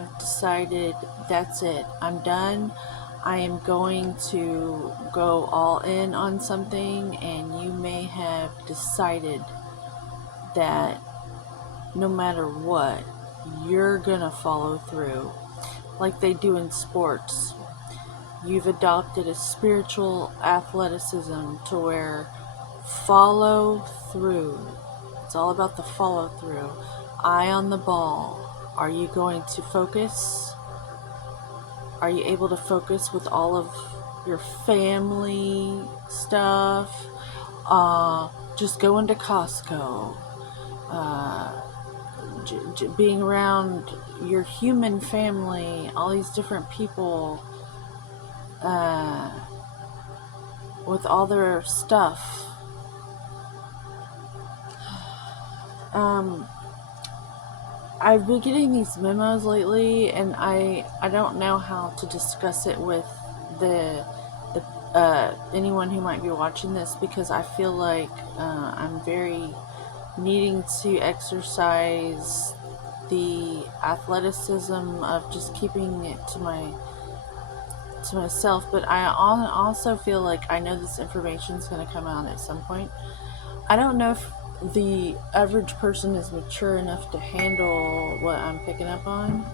have decided that's it, I'm done. I am going to go all in on something, and you may have decided that no matter what, you're gonna follow through like they do in sports. You've adopted a spiritual athleticism to where follow through. It's all about the follow through. Eye on the ball. Are you going to focus? Are you able to focus with all of your family stuff? Just going to Costco. Uh, Being around your human family, all these different people, uh, with all their stuff. Um, I've been getting these memos lately, and I don't know how to discuss it with the anyone who might be watching this, because I feel like I'm very needing to exercise the athleticism of just keeping it to myself. But I also feel like I know this information is going to come out at some point. I don't know if the average person is mature enough to handle what I'm picking up on.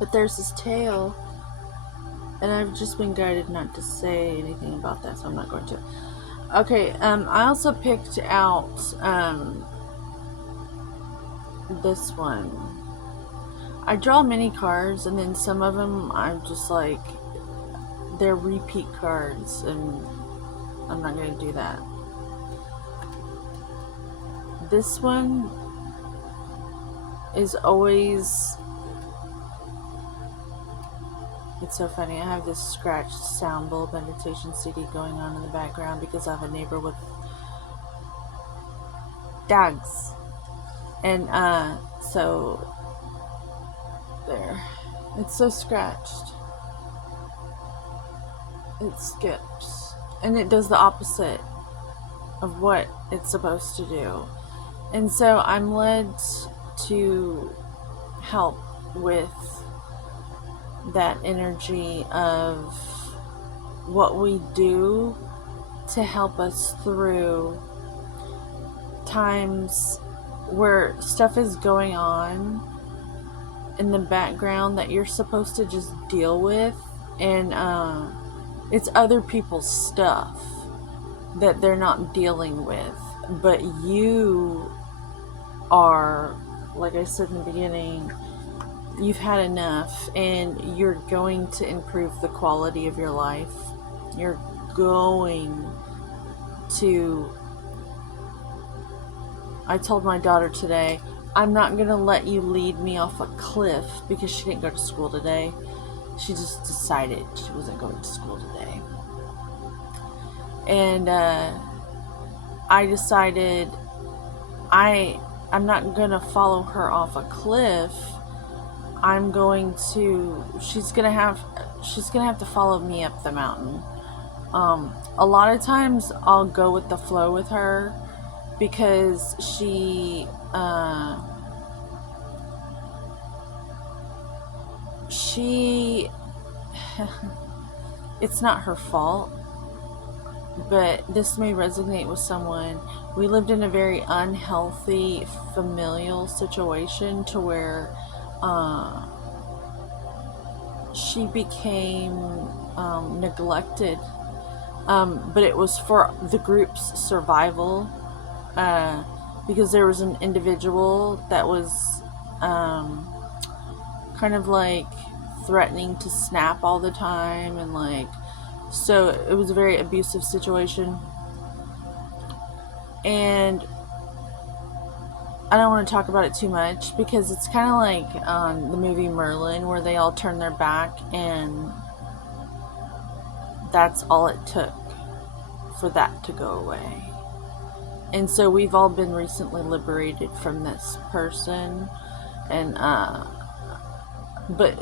But there's this tale, and I've just been guided not to say anything about that, so I'm not going to. Okay, I also picked out this one. I draw many cards, and then some of them I'm just like, they're repeat cards, and I'm not going to do that. This one is always... It's so funny. I have this scratched sound bowl meditation CD going on in the background because I have a neighbor with dogs. And so there. It's so scratched. It skips. And it does the opposite of what it's supposed to do. And so I'm led to help with that energy of what we do to help us through times where stuff is going on in the background that you're supposed to just deal with, and it's other people's stuff that they're not dealing with, but you are, like I said in the beginning, you've had enough, and you're going to improve the quality of your life. You're going to... I told my daughter today, I'm not going to let you lead me off a cliff, because she didn't go to school today. She just decided she wasn't going to school today. And I decided I'm not going to follow her off a cliff. I'm going to... She's gonna have to follow me up the mountain. A lot of times I'll go with the flow with her, because she it's not her fault, but this may resonate with someone. We lived in a very unhealthy familial situation to where she became neglected, but it was for the group's survival, because there was an individual that was kind of like threatening to snap all the time, and like, so it was a very abusive situation. And I don't want to talk about it too much, because it's kind of like the movie Merlin, where they all turn their back, and that's all it took for that to go away. And so we've all been recently liberated from this person, and but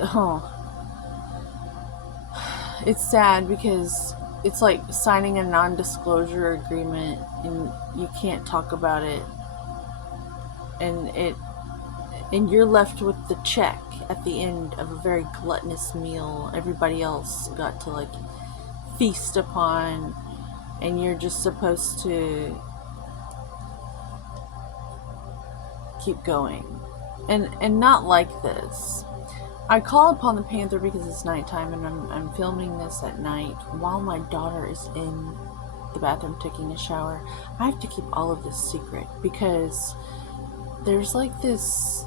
it's sad, because it's like signing a non-disclosure agreement, and you can't talk about it, and and you're left with the check at the end of a very gluttonous meal everybody else got to like feast upon, and you're just supposed to keep going. And not like this. I call upon the Panther because it's nighttime and I'm filming this at night while my daughter is in the bathroom taking a shower. I have to keep all of this secret because there's like this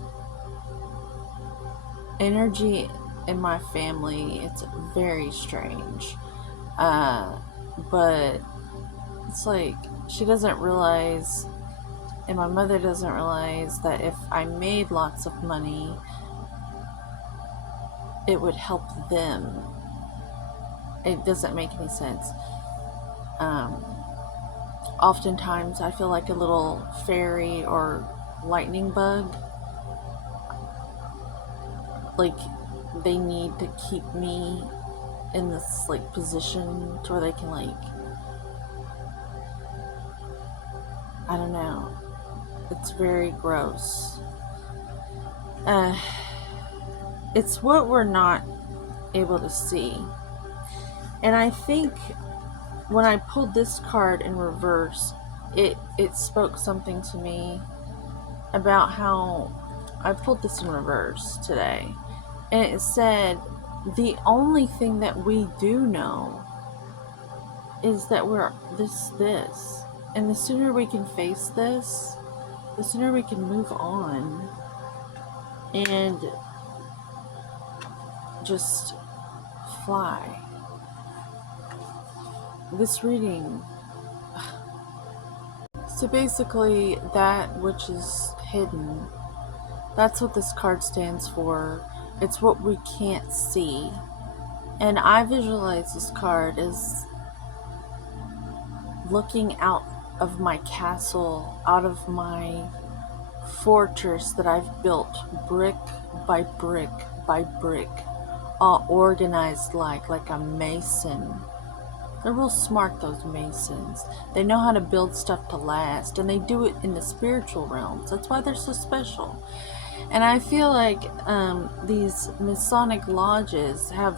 energy in my family. It's very strange. But it's like she doesn't realize, and my mother doesn't realize, that if I made lots of money, it would help them. It doesn't make any sense. Oftentimes I feel like a little fairy or lightning bug. Like they need to keep me in this like position to where they can like, I don't know. It's very gross. It's what we're not able to see. And I think when I pulled this card in reverse, it spoke something to me about how I pulled this in reverse today. And it said, the only thing that we do know is that we're this. And the sooner we can face this, the sooner we can move on and just fly. This reading, so basically that which is hidden, that's what this card stands for. It's what we can't see. And I visualize this card as looking out of my castle, out of my fortress that I've built brick by brick by brick, all organized like a mason. They're real smart, those masons. They know how to build stuff to last, and they do it in the spiritual realms. That's why they're so special. And I feel like these Masonic lodges have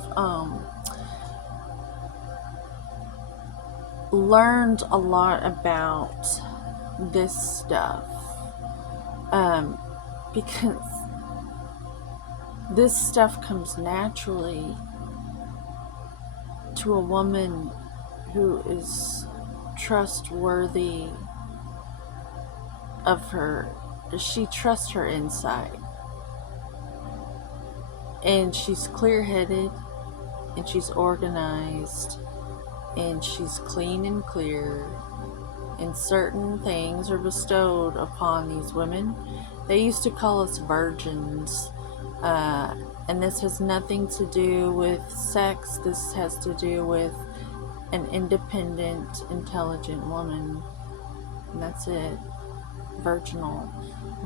learned a lot about this stuff, because this stuff comes naturally to a woman who is trustworthy of her. She trusts her inside, and she's clear-headed, and she's organized, and she's clean and clear, and certain things are bestowed upon these women. They used to call us virgins, and this has nothing to do with sex. This has to do with an independent, intelligent woman, and that's it. Virginal.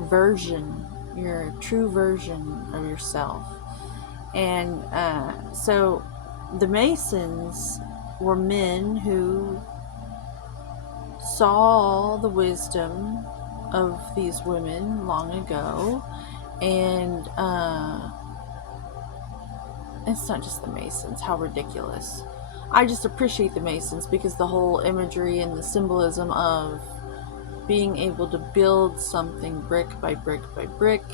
Version. You're a true version of yourself. And so the Masons were men who saw the wisdom of these women long ago, and it's not just the Masons. How ridiculous. I just appreciate the Masons because the whole imagery and the symbolism of being able to build something brick by brick by brick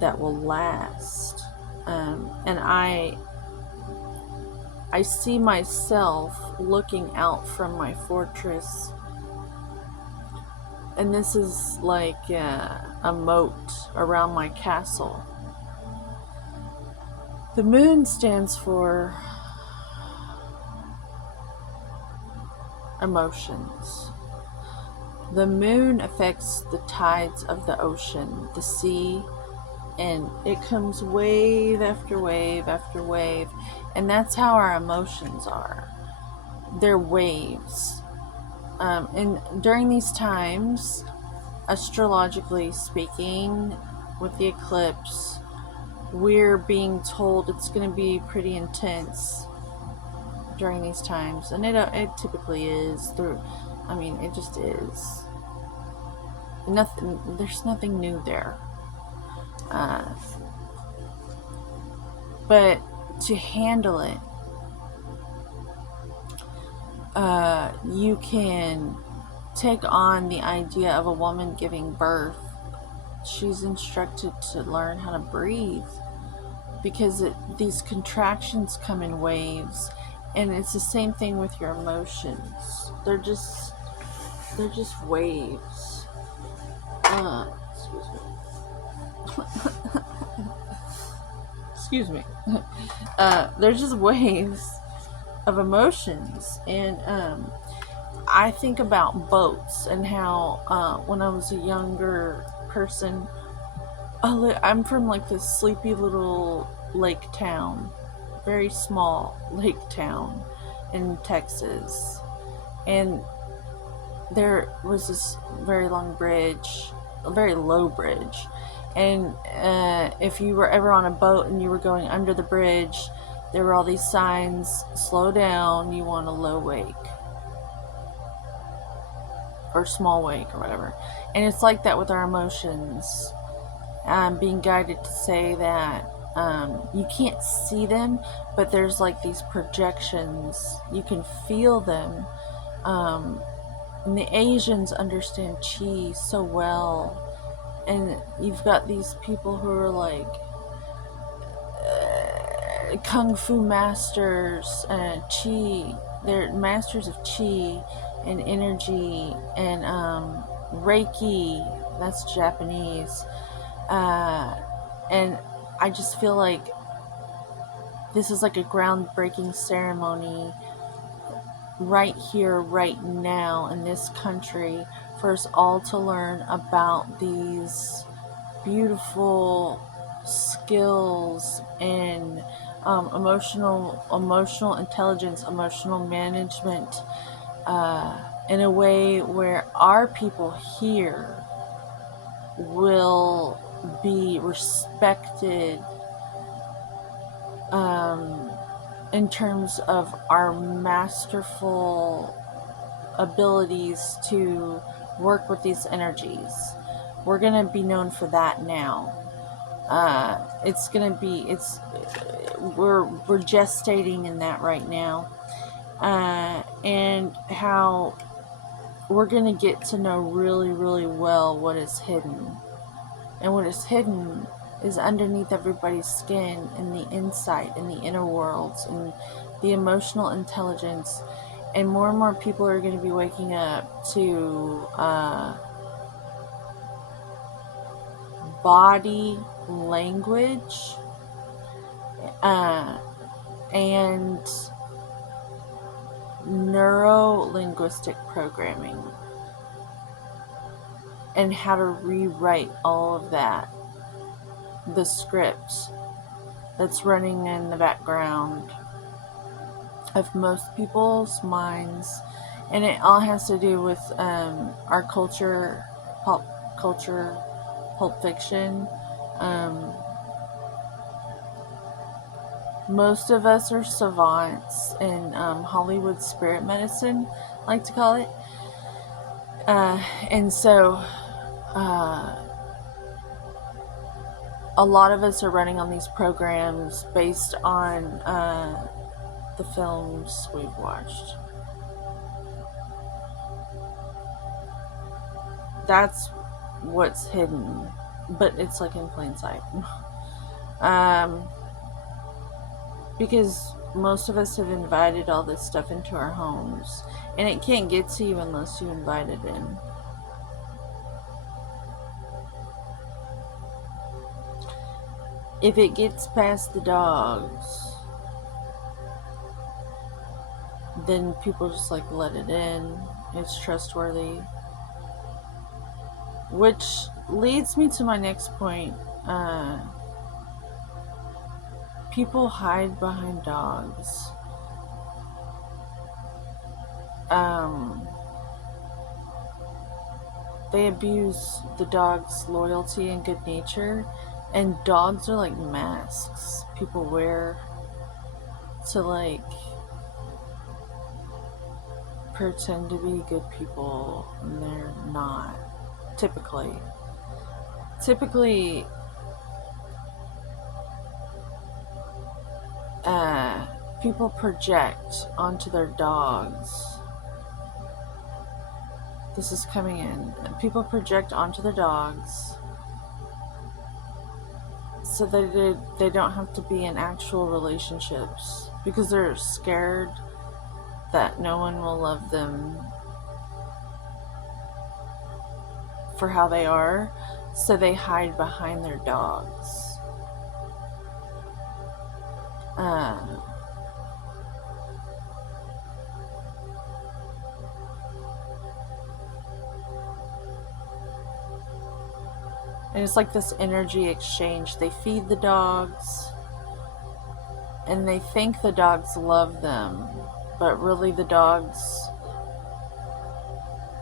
that will last. And I see myself looking out from my fortress, and this is like a moat around my castle. The moon stands for emotions. The moon affects the tides of the ocean, the sea, and it comes wave after wave after wave. And that's how our emotions are. They're waves. And during these times, astrologically speaking, with the eclipse, we're being told it's going to be pretty intense during these times. And it typically is. It just is. There's nothing new there. Uh, but to handle it, you can take on the idea of a woman giving birth. She's instructed to learn how to breathe because these contractions come in waves, and it's the same thing with your emotions. They're just waves. Excuse me. Excuse me. They're just waves of emotions, and I think about boats and how when I was a younger person, I'm from like this sleepy little lake town, very small lake town in Texas, and there was this very long bridge, a very low bridge, and if you were ever on a boat and you were going under the bridge, there were all these signs: slow down, you want a low wake or small wake or whatever. And it's like that with our emotions. Being guided to say that you can't see them, but there's like these projections. You can feel them. And the Asians understand chi so well. And you've got these people who are like kung fu masters and chi. They're masters of chi and energy and Reiki. That's Japanese. And I just feel like this is like a groundbreaking ceremony right here, right now in this country for us all to learn about these beautiful skills and emotional intelligence, emotional management, in a way where our people here will be respected in terms of our masterful abilities to work with these energies. We're going to be known for that now. We're gestating in that right now. And how we're going to get to know really, really well what is hidden. And what is hidden is underneath everybody's skin, in the insight, in the inner worlds, in the emotional intelligence. And more people are going to be waking up to body language and neuro-linguistic programming, and how to rewrite all of that, the script that's running in the background of most people's minds. And it all has to do with our culture, pulp fiction. Most of us are savants in Hollywood spirit medicine, I like to call it. And so a lot of us are running on these programs based on the films we've watched. That's what's hidden, but it's like in plain sight. Because most of us have invited all this stuff into our homes, and it can't get to you unless you invite it in. If it gets past the dogs, then people just like let it in. It's trustworthy. Which leads me to my next point. People hide behind dogs. They abuse the dog's loyalty and good nature, and dogs are like masks people wear to like pretend to be good people, and they're not. Typically uh, people project onto their dogs. This is coming in. People project onto their dogs so that they don't have to be in actual relationships because they're scared that no one will love them for how they are, so they hide behind their dogs. And it's like this energy exchange. They feed the dogs and they think the dogs love them, but really the dogs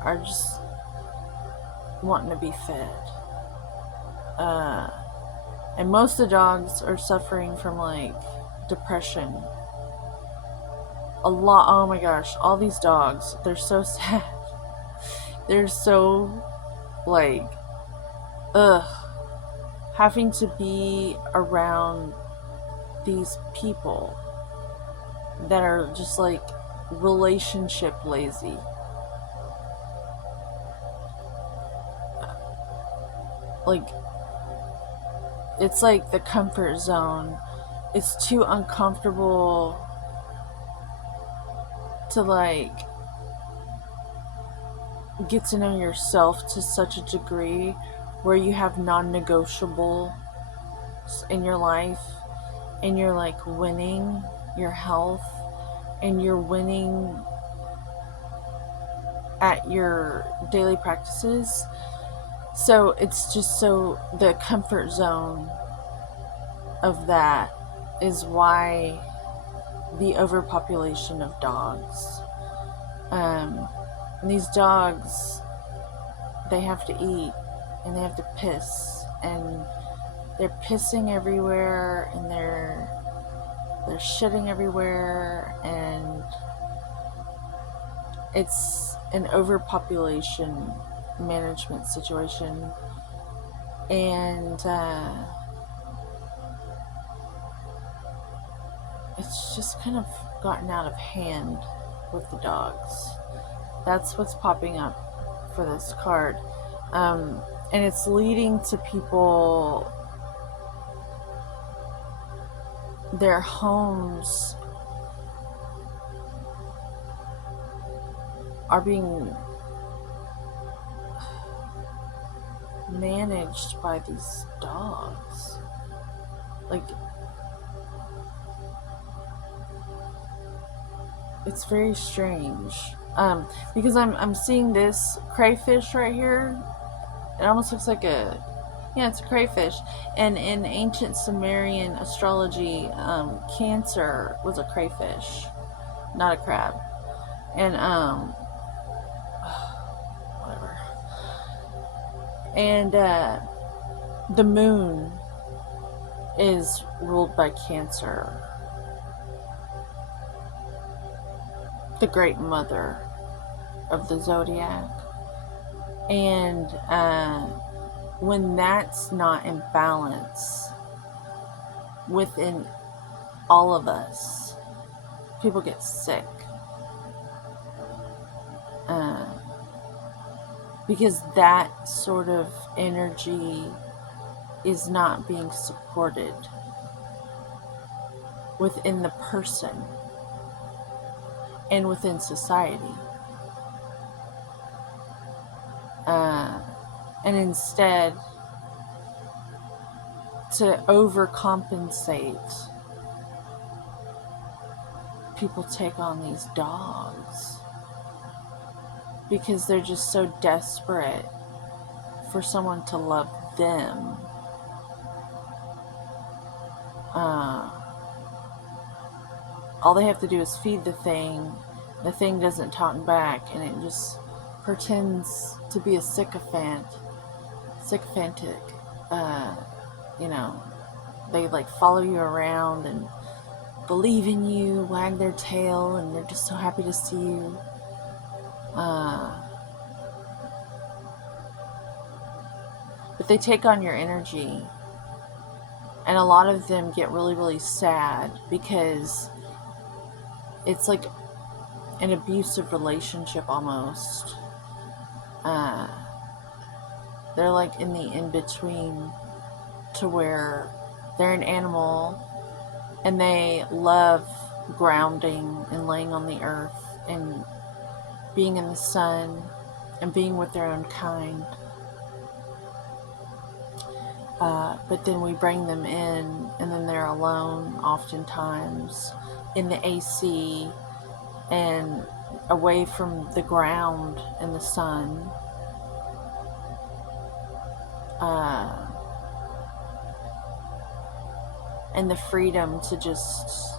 are just wanting to be fed. And most of the dogs are suffering from like depression. A lot. Oh my gosh, all these dogs, they're so sad. They're so like, having to be around these people that are just like relationship lazy. Like, it's like the comfort zone. It's too uncomfortable to like get to know yourself to such a degree where you have non-negotiable in your life, and you're like winning your health, and you're winning at your daily practices. So it's just so the comfort zone of that is why the overpopulation of dogs. These dogs, they have to eat and they have to piss, and they're pissing everywhere, and they're shitting everywhere, and it's an overpopulation management situation. And it's just kind of gotten out of hand with the dogs. That's what's popping up for this card. And it's leading to people, their homes are being managed by these dogs. Like, it's very strange. Because I'm seeing this crayfish right here. It almost looks like it's a crayfish. And in ancient Sumerian astrology, Cancer was a crayfish, not a crab. And whatever. And the moon is ruled by Cancer, the great mother of the zodiac. And when that's not in balance within all of us, people get sick. Because that sort of energy is not being supported within the person and within society. And instead, to overcompensate, people take on these dogs because they're just so desperate for someone to love them. All they have to do is feed the thing. The thing doesn't talk back, and it just pretends to be a sycophantic. They like follow you around and believe in you, wag their tail, and they're just so happy to see you. But they take on your energy, And a lot of them get really, really sad because it's like an abusive relationship almost. Uh, they're like in the in between to where they're an animal and they love grounding and laying on the earth and being in the sun and being with their own kind. But then we bring them in and then they're alone oftentimes in the AC and away from the ground and the sun. And the freedom to just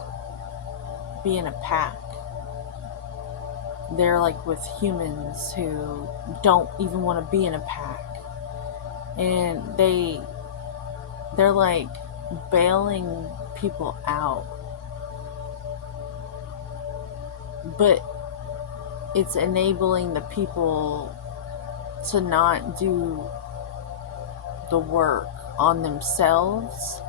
be in a pack. They're like with humans who don't even want to be in a pack. And they're like bailing people out. But it's enabling the people to not do the work on themselves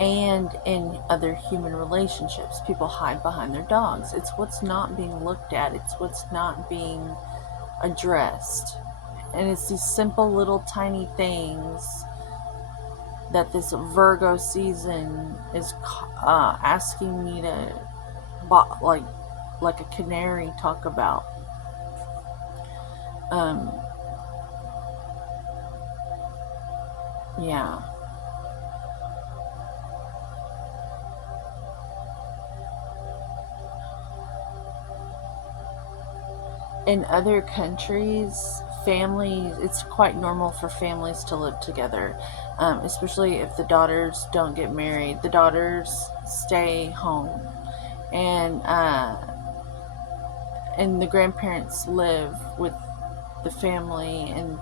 and in other human relationships. People hide behind their dogs. It's what's not being looked at. It's what's not being addressed. And it's these simple little tiny things that this Virgo season is asking me to, like a canary, talk about. Yeah. In other countries, families, it's quite normal for families to live together, especially if the daughters don't get married. The daughters stay home, and the grandparents live with the family, and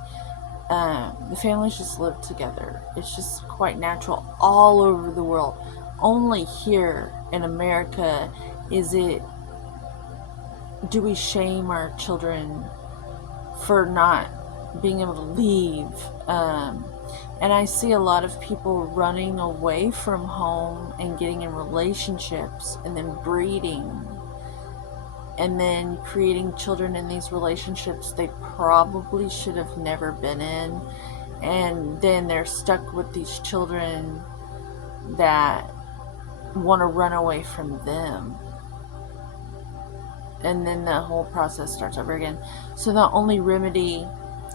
the families just live together. It's just quite natural all over the world. Only here in America do we shame our children for not being able to leave. And I see a lot of people running away from home and getting in relationships and then breeding and then creating children in these relationships they probably should have never been in. And then they're stuck with these children that want to run away from them. And then the whole process starts over again. So the only remedy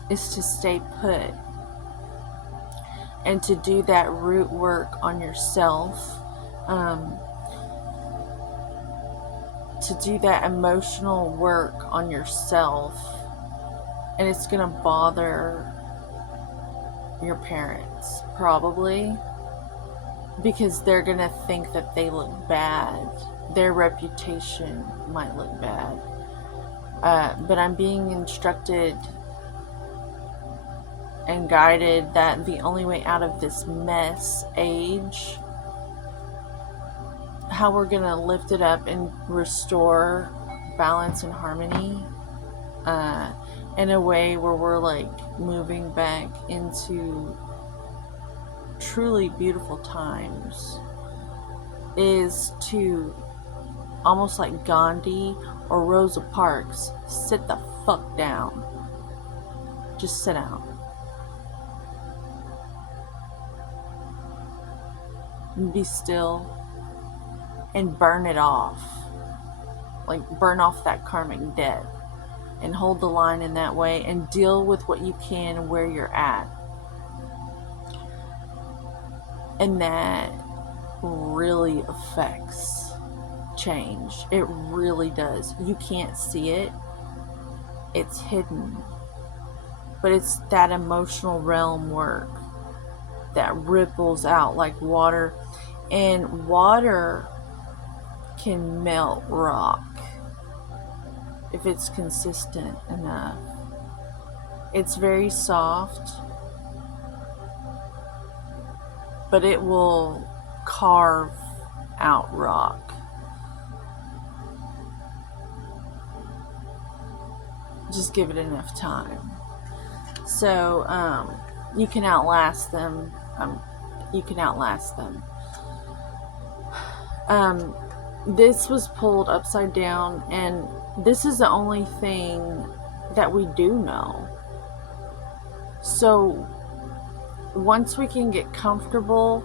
is to stay put and to do that root work on yourself, to do that emotional work on yourself. And it's going to bother your parents, probably, because they're going to think that they look bad. Their reputation might look bad. But I'm being instructed and guided that the only way out of this mess age, how we're going to lift it up and restore balance and harmony in a way where we're like moving back into truly beautiful times, is to, almost like Gandhi or Rosa Parks, sit the fuck down. Just sit down. And be still and burn it off. Like burn off that karmic debt and hold the line in that way and deal with what you can where you're at. And that really affects change. It really does. You can't see it. It's hidden. But it's that emotional realm work that ripples out like water. And water can melt rock if it's consistent enough. It's very soft, but it will carve out rock. Just give it enough time. So you can outlast them you can outlast them. This was pulled upside down, and this is the only thing that we do know. So once we can get comfortable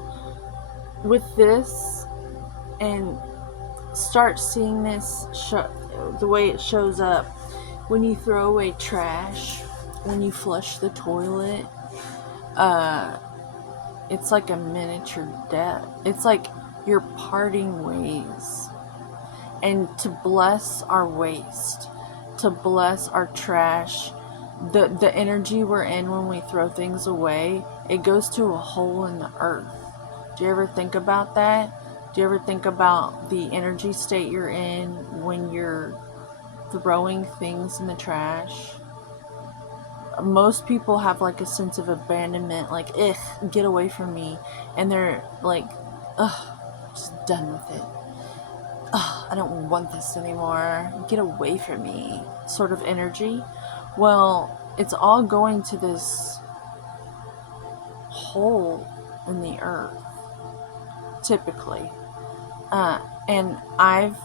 with this and start seeing this the way it shows up when you throw away trash, when you flush the toilet, it's like a miniature death. It's like you're parting ways. And to bless our waste, to bless our trash, the energy we're in when we throw things away, it goes to a hole in the earth. Do you ever think about that? Do you ever think about the energy state you're in when you're throwing things in the trash? Most people have like a sense of abandonment, like, ugh, get away from me. And they're like, ugh, just done with it. Ugh, I don't want this anymore. Get away from me, sort of energy. Well, it's all going to this hole in the earth, typically. And I've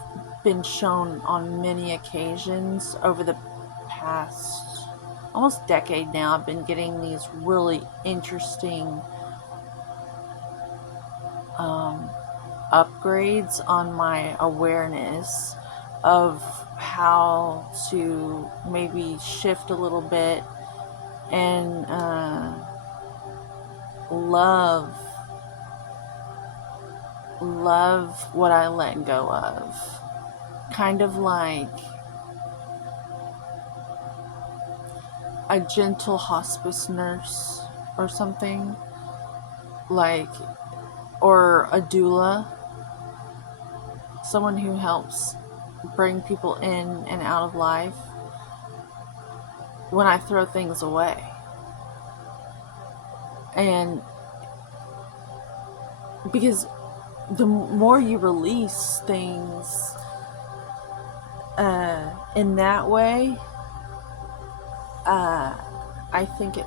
been shown on many occasions over the past almost decade now, I've been getting these really interesting upgrades on my awareness of how to maybe shift a little bit and love what I let go of. Kind of like a gentle hospice nurse or something, like, or a doula, someone who helps bring people in and out of life when I throw things away. And because the more you release things in that way, I think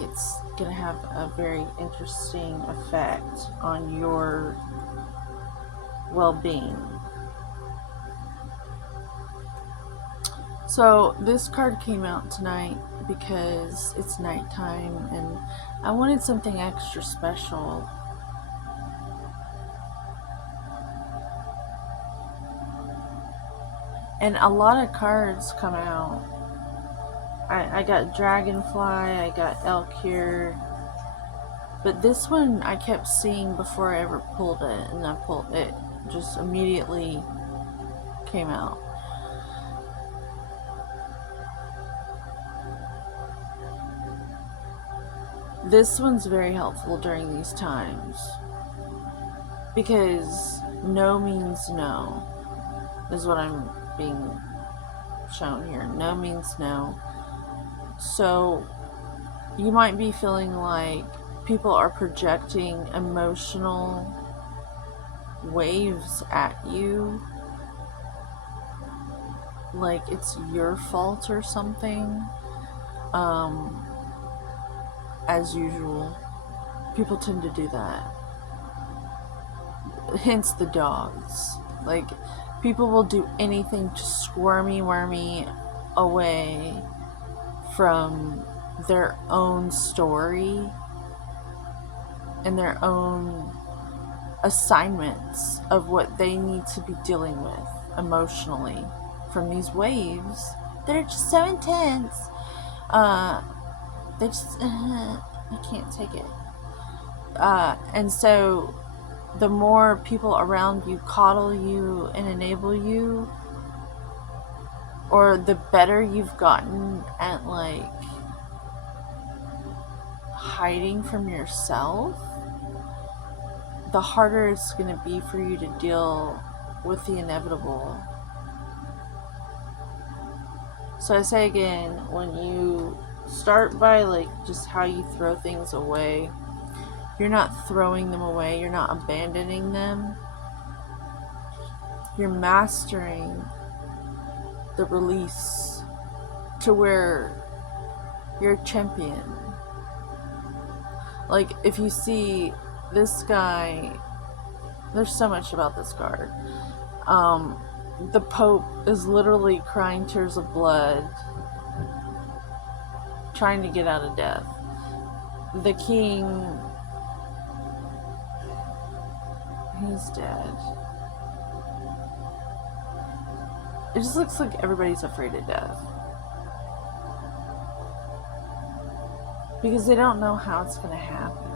it's gonna have a very interesting effect on your well-being. So this card came out tonight because it's nighttime and I wanted something extra special. And a lot of cards come out. I got Dragonfly, I got Elkyr, but this one I kept seeing before I ever pulled it, and I pulled it, just immediately came out. This one's very helpful during these times, because no means no, is what I'm being shown here. No means no. So you might be feeling like people are projecting emotional waves at you, like it's your fault or something. As usual, people tend to do that. Hence the dogs. Like, people will do anything to squirmy wormy away from their own story and their own assignments of what they need to be dealing with emotionally from these waves that are just so intense. They just, I can't take it. And so the more people around you coddle you and enable you, or the better you've gotten at like hiding from yourself, the harder it's going to be for you to deal with the inevitable. So I say again, when you start by like just how you throw things away, you're not throwing them away, you're not abandoning them, you're mastering the release to where you're a champion. Like, if you see this guy, there's so much about this card. The Pope is literally crying tears of blood, trying to get out of death. The King, he's dead. It just looks like everybody's afraid of death. Because they don't know how it's going to happen.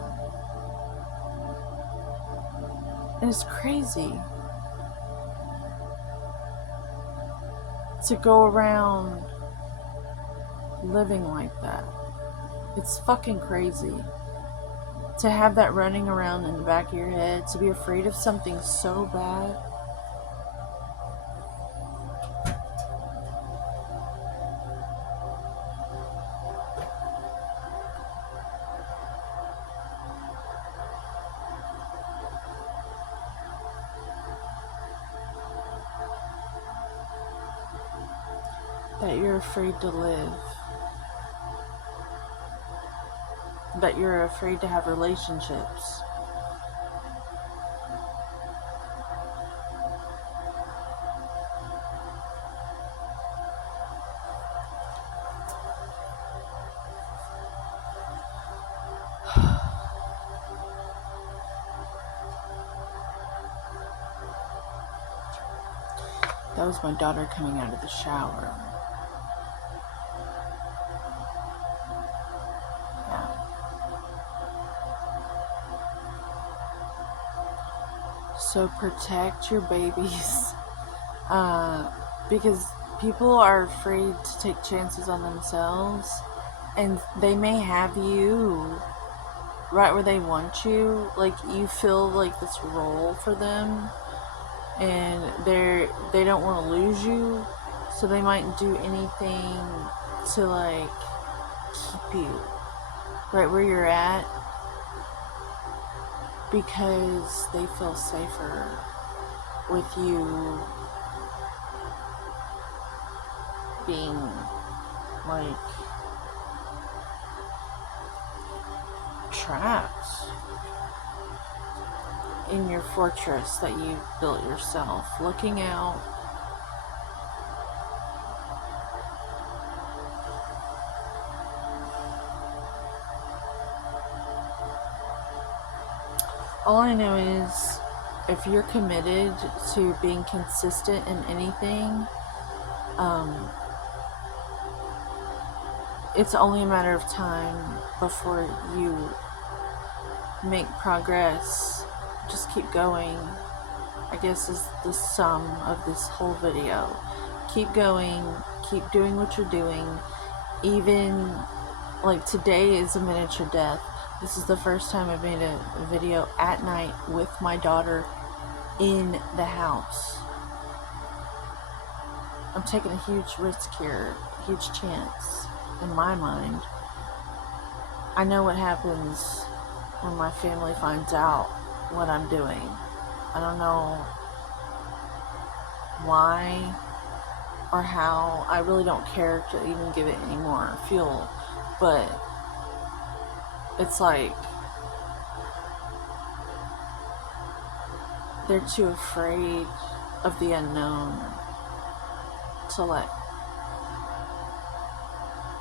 And it's crazy to go around living like that. It's fucking crazy to have that running around in the back of your head, to be afraid of something so bad. That you're afraid to live. That you're afraid to have relationships. That was my daughter coming out of the shower. So protect your babies, because people are afraid to take chances on themselves, and they may have you right where they want you. Like, you feel like this role for them, and they don't want to lose you, so they might do anything to like keep you right where you're at, because they feel safer with you being like trapped in your fortress that you built yourself, looking out. All I know is, if you're committed to being consistent in anything, it's only a matter of time before you make progress. Just keep going, I guess, is the sum of this whole video. Keep going, keep doing what you're doing. Even, like, today is a miniature death. This is the first time I've made a video at night with my daughter in the house. I'm taking a huge risk here, a huge chance in my mind. I know what happens when my family finds out what I'm doing. I don't know why or how. I really don't care to even give it any more fuel, but it's like they're too afraid of the unknown to let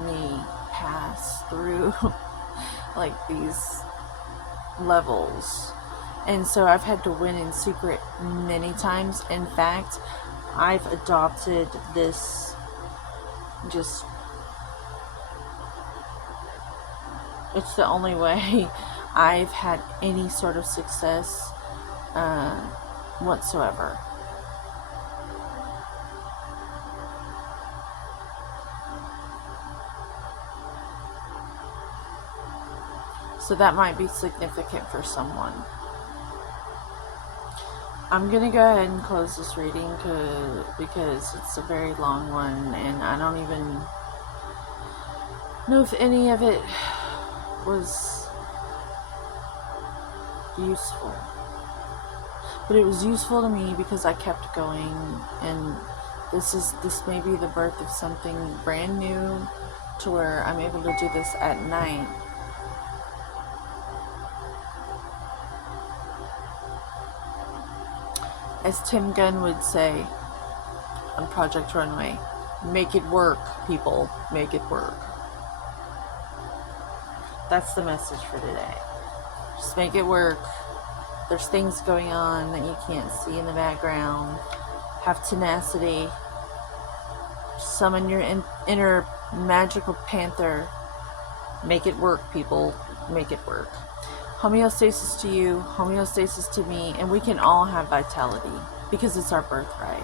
me pass through like these levels. And so I've had to win in secret many times. In fact, I've adopted this just, it's the only way I've had any sort of success whatsoever. So that might be significant for someone. I'm gonna go ahead and close this reading because it's a very long one, and I don't even know if any of it was useful. But it was useful to me because I kept going, and this may be the birth of something brand new, to where I'm able to do this at night. As Tim Gunn would say on Project Runway, make it work, people. Make it work. That's the message for today. Just make it work. There's things going on that you can't see in the background. Have tenacity. Summon your inner magical panther. Make it work, people. Make it work. Homeostasis to you, homeostasis to me, and we can all have vitality because it's our birthright.